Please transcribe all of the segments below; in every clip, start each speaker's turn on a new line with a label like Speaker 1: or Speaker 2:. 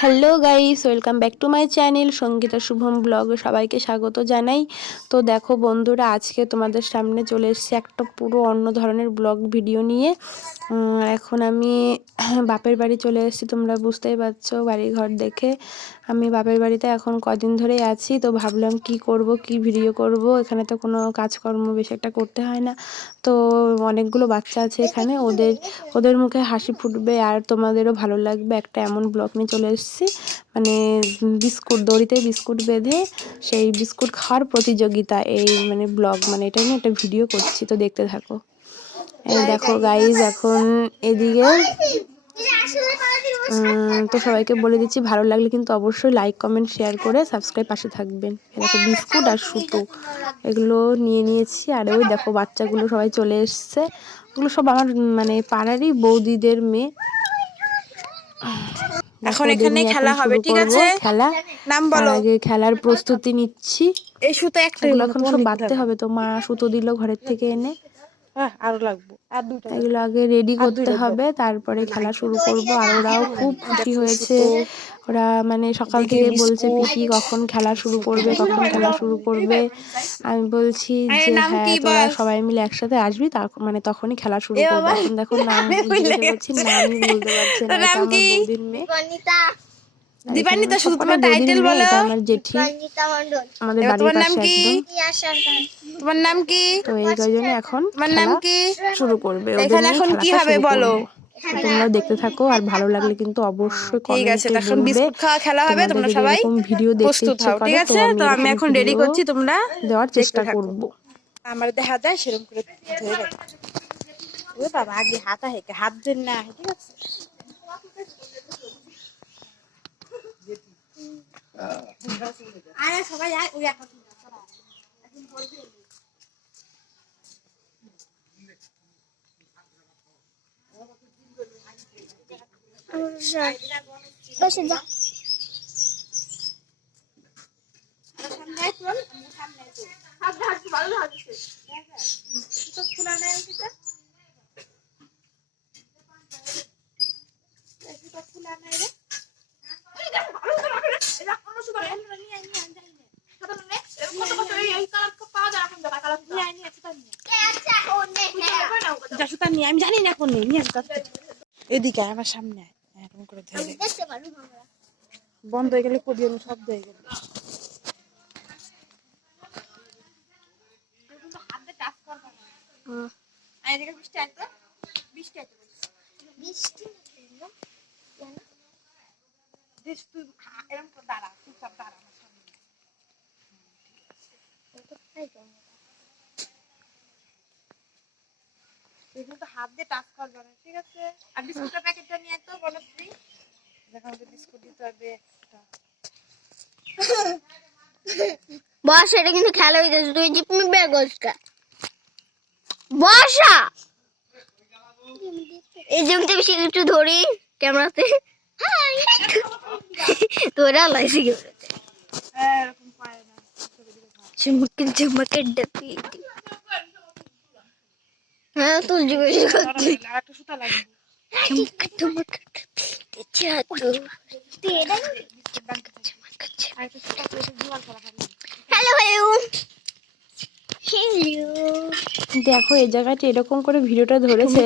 Speaker 1: Hello guys welcome back to my channel Sangita Shubham vlog সবাইকে স্বাগত জানাই। তো দেখো বন্ধুরা, আজকে তোমাদের সামনে চলে এসেছি একটা পুরো অন্য ধরনের ব্লগ ভিডিও নিয়ে। এখন আমি বাপের বাড়ি চলে এসেছি, তোমরা বুঝতেই পারছ বাড়ি ঘর দেখে। আমি বাপের বাড়িতে এখন কদিন ধরেই আছি, তো ভাবলাম কি করব, কি ভিডিও করব, এখানে তো কোনো কাজকর্ম বেশি একটা করতে হয় না। তো অনেকগুলো বাচ্চা আছে এখানে, ওদের ওদের মুখে হাসি ফুটবে আর তোমাদেরও ভালো লাগবে। একটা এমন ব্লগ নিয়ে চলে এসেছি মানে বিস্কুট, দড়িতে বিস্কুট বেঁধে সেই বিস্কুট খাওয়ার প্রতিযোগিতা, এই মানে ব্লগ মানে এটা নিয়ে একটা ভিডিও করছি, তো দেখতে থাকো। এই দেখো গাইজ এখন এদিকে তো সবাইকে বলে দিচ্ছি ভালো লাগলে কিন্তু অবশ্যই লাইক কমেন্ট শেয়ার করে সাবস্ক্রাইব পাশে থাকবেন। দেখো বিস্কুট আর সুতো। এগুলো নিয়ে নিয়েছি। আর ওই দেখো বাচ্চাগুলো সবাই চলে এসছে। ওগুলো সব আমার মানে পাড়ারই বৌদিদের মেয়ে।
Speaker 2: এখন এখানে খেলা হবে, ঠিক আছে?
Speaker 1: খেলা।
Speaker 2: নাম বলো।
Speaker 1: আগে খেলার প্রস্তুতি নিচ্ছি।
Speaker 2: এই সুতো একটা
Speaker 1: এখন সব বাঁধতে হবে। তো মা সুতো দিল ঘরের থেকে এনে।
Speaker 2: আরও লাগবে। আর দুইটা
Speaker 1: এগুলো আগে রেডি করতে হবে তারপরে খেলা শুরু করব। আর ওরাও খুব খুশি হয়েছে। ওরা মানে সকাল থেকে বলছে। পিসি কখন খেলা শুরু করবে কখন খেলা শুরু করবে? আমি বলছি যে হ্যাঁ তোরা সবাই মিলে একসাথে আসবি তার মানে তখনই খেলা শুরু করব। এখন দেখো নাম করছি নামই বলতে পারছে না আমার
Speaker 2: কি?
Speaker 1: বৌদির মেয়ে।
Speaker 2: দীপান্বিতা, শুধু তোমার
Speaker 1: মেয়ে,
Speaker 2: বলো।
Speaker 1: আমার জেঠি। আমাদের
Speaker 2: তোমার নাম কি? তোমার নাম কি?
Speaker 1: তো এই কয়জনে এখন
Speaker 2: তোমার নাম কি?
Speaker 1: শুরু করবে।
Speaker 2: এখানে এখন কি হবে বলো?
Speaker 1: তোমরা দেখতে থাকো আর ভালো লাগলে কিন্তু অবশ্যই
Speaker 2: ঠিক আছে এখন বিস্কুট খাওয়া খেলা হবে তোমরা সবাই
Speaker 1: ভিডিও দেখতে ইচ্ছে করে
Speaker 2: ঠিক আছে? তো আমি এখন রেডি করছি তোমরা
Speaker 1: দেওয়ার চেষ্টা
Speaker 2: থাকো।
Speaker 1: করব।
Speaker 2: আমার দেখা যায় সেরকম করে ধরে রাখো। ও বাবা আগে হাতা হেঁকে হাত দেন না ঠিক আছে? আরে সবাই আয় ওই এখন
Speaker 3: বসে যা।
Speaker 2: সামনে আয় চল আমরা সামনে আয় চল হাত হাত ভালো হাসছে তো খোলা নাই ওটা এটা খোলা নাই রে এই দেখো ভালো তো রাখো রে এটা কোন সুন্দর এলো না নিয়ে আয়, নিয়ে আয়, যাই নে সাদা নে এরকম কত কত এই এই কালার কো পাওয়া যায় এখন দেখা কালার নিয়ে আয়, নিয়ে আয়, সুতা নিয়ে আয়। নিয়ে আমি জানি না কোন নেই নিয়ে আয় সুতা এদিকে আমার সামনে আয়। এরকম করে ধরে। রে।
Speaker 3: দেখতে পারব আমরা।
Speaker 2: বন্ধ হয়ে গেলে করিও শব্দ হয়ে গেল হাত দিয়ে টাচ করবে না ঠিক আছে? আর বিস্কুটের প্যাকেটটা নিয়ে তো বনশ্রী দেখো আমাকে বিস্কুট দিতে হবে একটা।
Speaker 3: বস এটা কিন্তু খেলা হইতেছে তুই ওসকা বসা এই বেশি ধরি ক্যামেরাতে তোরা লাইসি
Speaker 2: হ্যাঁ পায়
Speaker 3: হ্যাঁ বেশি করছি
Speaker 2: সুতা লাগবে।
Speaker 1: দেখো এই জায়গাটা এরকম করে ভিডিওটা ধরেছে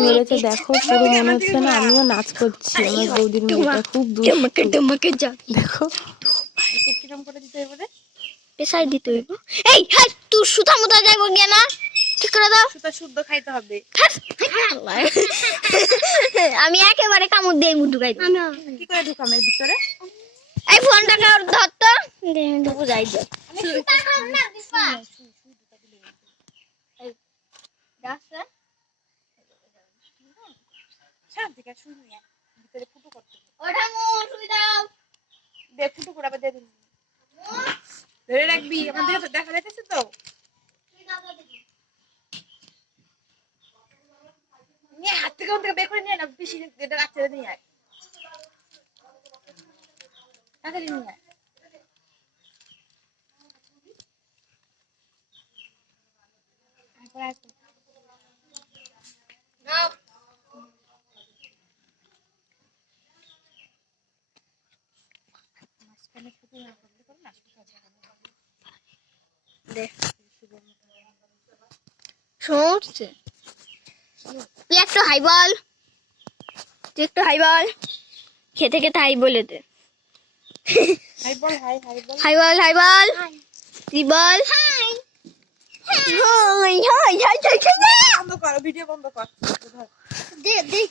Speaker 1: ধরেছে দেখো পুরো মনে হচ্ছে না আমিও নাচ করছি আমার বৌদির মেয়েটা খুব
Speaker 3: যা
Speaker 1: দেখো।
Speaker 2: বিস্কুট কিরম করে দিতে হবে রে?
Speaker 3: দিতে হইব। এই হাই তুই সুতা মুতা যাইব গিয়া না ঠিক করে দাও।
Speaker 2: সুতা শুদ্ধ খাইতে হবে।
Speaker 3: আমি একেবারে কামড় দিয়ে মুটু খাই
Speaker 2: কি করে ঢুকাম এর ভিতরে?
Speaker 3: এই ফোনটাকে ওর ধর তো। বুঝাই
Speaker 2: ভিতরে ফুটো করতে
Speaker 3: ওটা দাও।
Speaker 2: দে ফুটো করে আবার দিয়ে ধরে রাখবি আমাদের দেখা যাইতেছে তো। নিয়ে হাত থেকে ওখান থেকে বের করে নিয়ে না, বেশি এটা রাখতে নিয়ে আয়। তাড়াতাড়ি নিয়ে আয়।
Speaker 3: দেখ তুই একটু হাই বল। তুই একটু হাই বল। খেতে খেতে হাই বলে দে।
Speaker 2: হাই বল হাই হাই বল।
Speaker 3: হাই বল হাই বল। তুই বল? Hi. Hi hi hi hi
Speaker 2: বন্ধ কর ভিডিও বন্ধ কর।
Speaker 3: দে দে।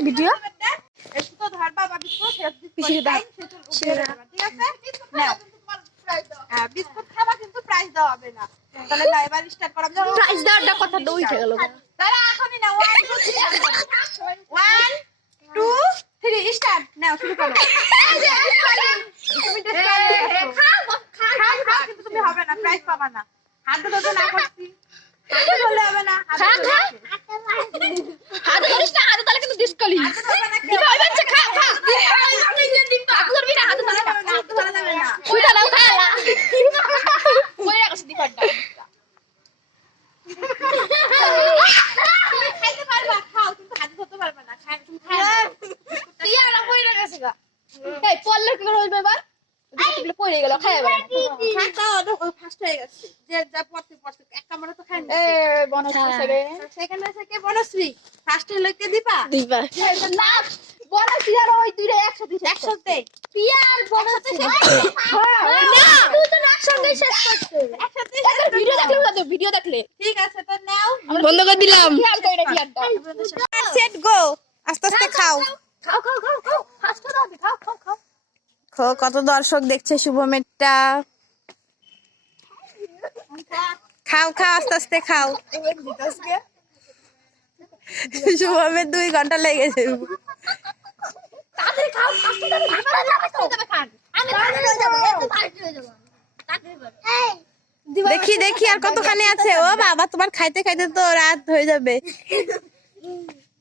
Speaker 2: যাবে
Speaker 3: প্রাইস দেওয়ার কথা তো উঠে গেল।
Speaker 2: না one two three one two three start now শুরু করো। তুমি হবে না পাবা না। হাত ধরতে না করছি। হাত ধরলে হবে না হাত
Speaker 3: খা, খা।
Speaker 2: ধরলে
Speaker 3: হাত ধরিস না হাতে তাহলে কিন্তু ডিসকালি দিবা ওই বাচ্চা খা খা হাত ধরবি না হাত ধরে না
Speaker 2: হাত ধরা যাবে না
Speaker 3: শুইটা দাও খা কই রাখছ দিবাটা
Speaker 2: খাইতে পারবা খাও কিন্তু হাত ধরতে পারবে না খাই তুমি খাই
Speaker 3: তুই আর কই রাখছ গা এই পল্লে কি হইবে এবার পড়ে গেল
Speaker 2: খাও, ও ফার্স্ট হয়ে গেছে। যে যা পড়তে পড়তে এক কামড়ে তো খাই
Speaker 3: এ বনস রে
Speaker 2: সেকেন্ড হয়েছে কে বনশ্রী? ফার্স্ট
Speaker 3: দিবা না আর ওই দুইটা একসাথে
Speaker 2: একসাথে?
Speaker 3: পিয়ার না। তুই তো একসাথে শেষ করছিস
Speaker 2: একসাথে
Speaker 3: ভিডিও দেখলে বুঝা ভিডিও দেখলে।
Speaker 2: ঠিক আছে তো নাও।
Speaker 3: বন্ধ করে দিলাম।
Speaker 2: সেট গো আস্তে আস্তে খাও।
Speaker 3: খাও খাও খাও খাও। ফাস্ট দাও খাও খাও খাও।
Speaker 2: খো কত দর্শক দেখছে শুভমেরটা খাও খাও আস্তে আস্তে খাও শুভমের দুই ঘণ্টা লেগেছে
Speaker 3: হয়ে হয়ে
Speaker 2: দেখি দেখি আর কতখানি আছে ও বাবা তোমার খাইতে খাইতে তো রাত হয়ে যাবে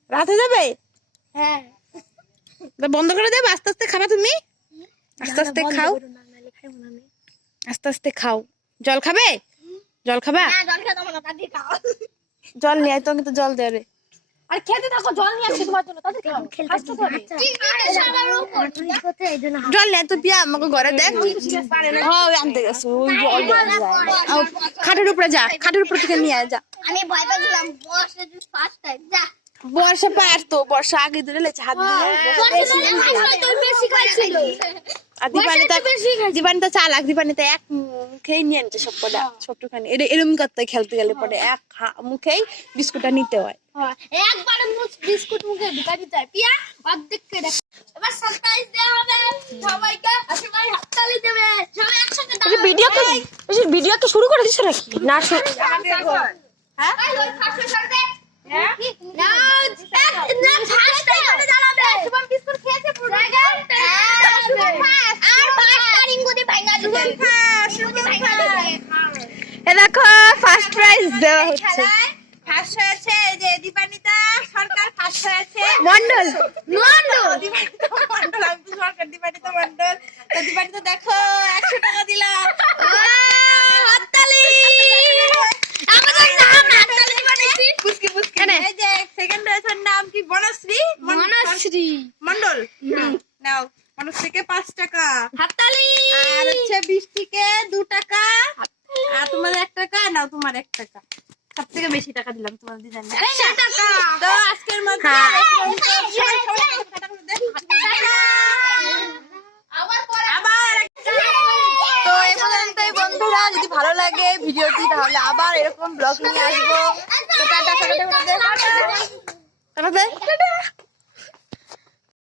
Speaker 2: রাত হয়ে যাবে
Speaker 3: হ্যাঁ
Speaker 2: বন্ধ করে দেবে আস্তে আস্তে খাবা তুমি আস্তে আস্তে খাও আস্তে আস্তে খাও জল খাবে জল খাবা
Speaker 3: না জল
Speaker 2: নিয়ে আয় তো কিন্তু জল দে রে
Speaker 3: আর খেতে থাকো জল নিয়ে আসছি তোমার জন্য তাড়াতাড়ি খাও ফাস্ট হতে হবে
Speaker 2: জল নিয়ে আয় পিয়া আমাকে ঘরে দেখ হ্যাঁ আনতে গেছে ওই জল দেওয়া যায়। আও, খাটের উপরে যা খাটের উপরে থেকে নিয়ে যা
Speaker 3: আমি ভয় পাচ্ছিলাম বস ফার্স্ট টাইম যা
Speaker 2: বর্ষা পার তো বর্ষা আগে ধরে লেছে হাত দিয়ে
Speaker 3: তোর বেশি খাইছিল
Speaker 2: আর দীপানিতা দীপানিতা চালাক দীপানিতা এক মুখেই নিয়ে নিচ্ছে সব কটা ছোট্টখানি এটা এরম করতে খেলতে গেলে পরে এক হা- মুখেই বিস্কুটটা নিতে হয়
Speaker 3: একবারে মুখ বিস্কুট মুখে ঢুকা দিতে হয় পিয়া অর্ধেক কেটে এবার সারপ্রাইজ দেওয়া হবে সবাইকে সবাই হাততালি দেবে সবাই একসাথে
Speaker 1: ভিডিও তো ভিডিও তো শুরু করে দিছো নাকি না
Speaker 2: হ্যাঁ এ দেখো ফার্স্ট প্রাইজ দেওয়া হচ্ছে। ফার্স্ট হয়েছে যে দীপানিতা সরকার ফার্স্ট হয়েছে।
Speaker 1: মন্ডল
Speaker 3: নন্দ
Speaker 2: দীপানিতা মন্ডল আমি সরকার দীপানিতা মন্ডল তো দীপানিতা দেখো একশো টাকা দিলাম
Speaker 3: হাততালি আমাদের নাম হাততালি দিবানি
Speaker 2: পুচকি পুচকি এই যে সেকেন্ড হয়েছে ওর নাম কি বনশ্রী মন-
Speaker 3: মনশ্রী
Speaker 2: মন্ডল নাও বনশ্রীকে পাঁচ টাকা
Speaker 3: হাততালি
Speaker 2: আর হচ্ছে বৃষ্টিকে দু টাকা আর তোমার এক টাকা নাও তোমার এক টাকা সব থেকে বেশি টাকা দিলাম তোমার দিদান
Speaker 3: একশো টাকা
Speaker 2: তো আজকের মধ্যে সবাই- সবাই টাকা করে দে।
Speaker 3: আবার পরে
Speaker 2: আবার তো এই পর্যন্তই বন্ধুরা, যদি ভালো লাগে ভিডিওটি, তাহলে আবার এরকম ব্লগ নিয়ে আসব। Tata tata tata.